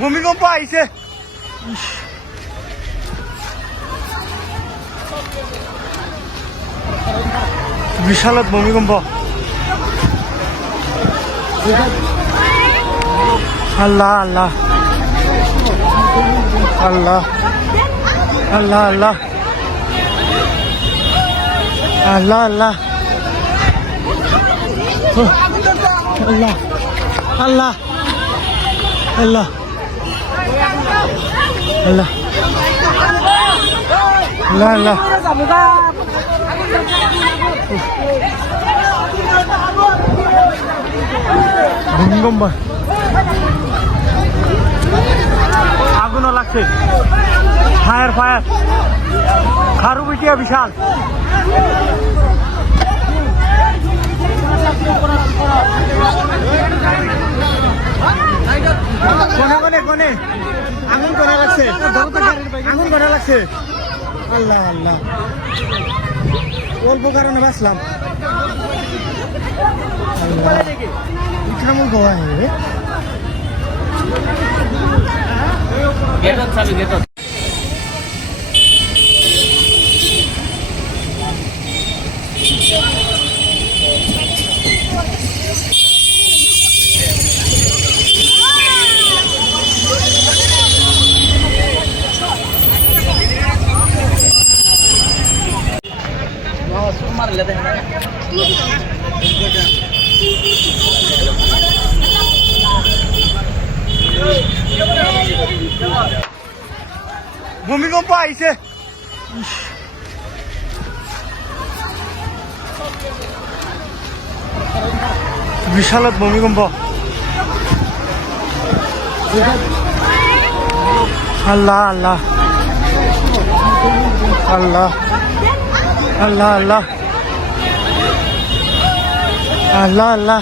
ভূমিকম্প আইছে। বিশালত ভূমিকম্প। আল্লাহ আল্লাহ আল্লাহ আল্লাহ আল্লাহ আল্লাহ আল্লাহ আল্লাহ আল্লাহ আল্লাহ আল্লাহ আল্লাহ আল্লাহ ভূমিকম্প আগুনও লাগছে। ফায়ার ফায়ার খারু বিটিয়া বিশাল। কোনে কোনে কোনে আগুন কোনা লাগছে, আগুন কোনা লাগছে। আল্লাহ আল্লাহ অল্প কারণে বাঁচলাম। ইকরামুল গোয়া হে ভূমিকম্প আইছে। বিশালত ভূমিকম্প। আল্লাহ আল্লাহ আল্লাহ আল্লাহ আল্লাহ আল্লাহ আল্লাহ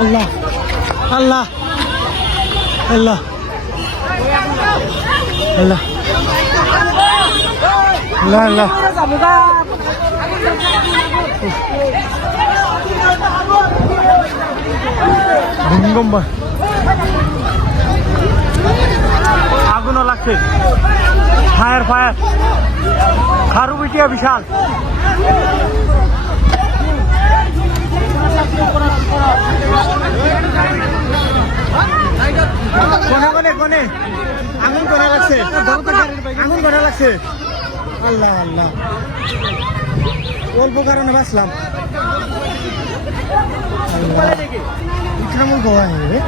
আল্লাহ আল্লাহ আল্লাহ আল্লাহ আল্লাহ আল্লাহ ভূমিকম্প আগুনও লাগছে। ফায়ার ফায়ার খারু বিটিয়া বিশাল। কোনে কোনে কোনে আগুন কোনা লাগছে, আগুন কোনা লাগছে। আল্লাহ আল্লাহ অল্প কারণে বাঁচলাম। ইকরামুল গোয়া হে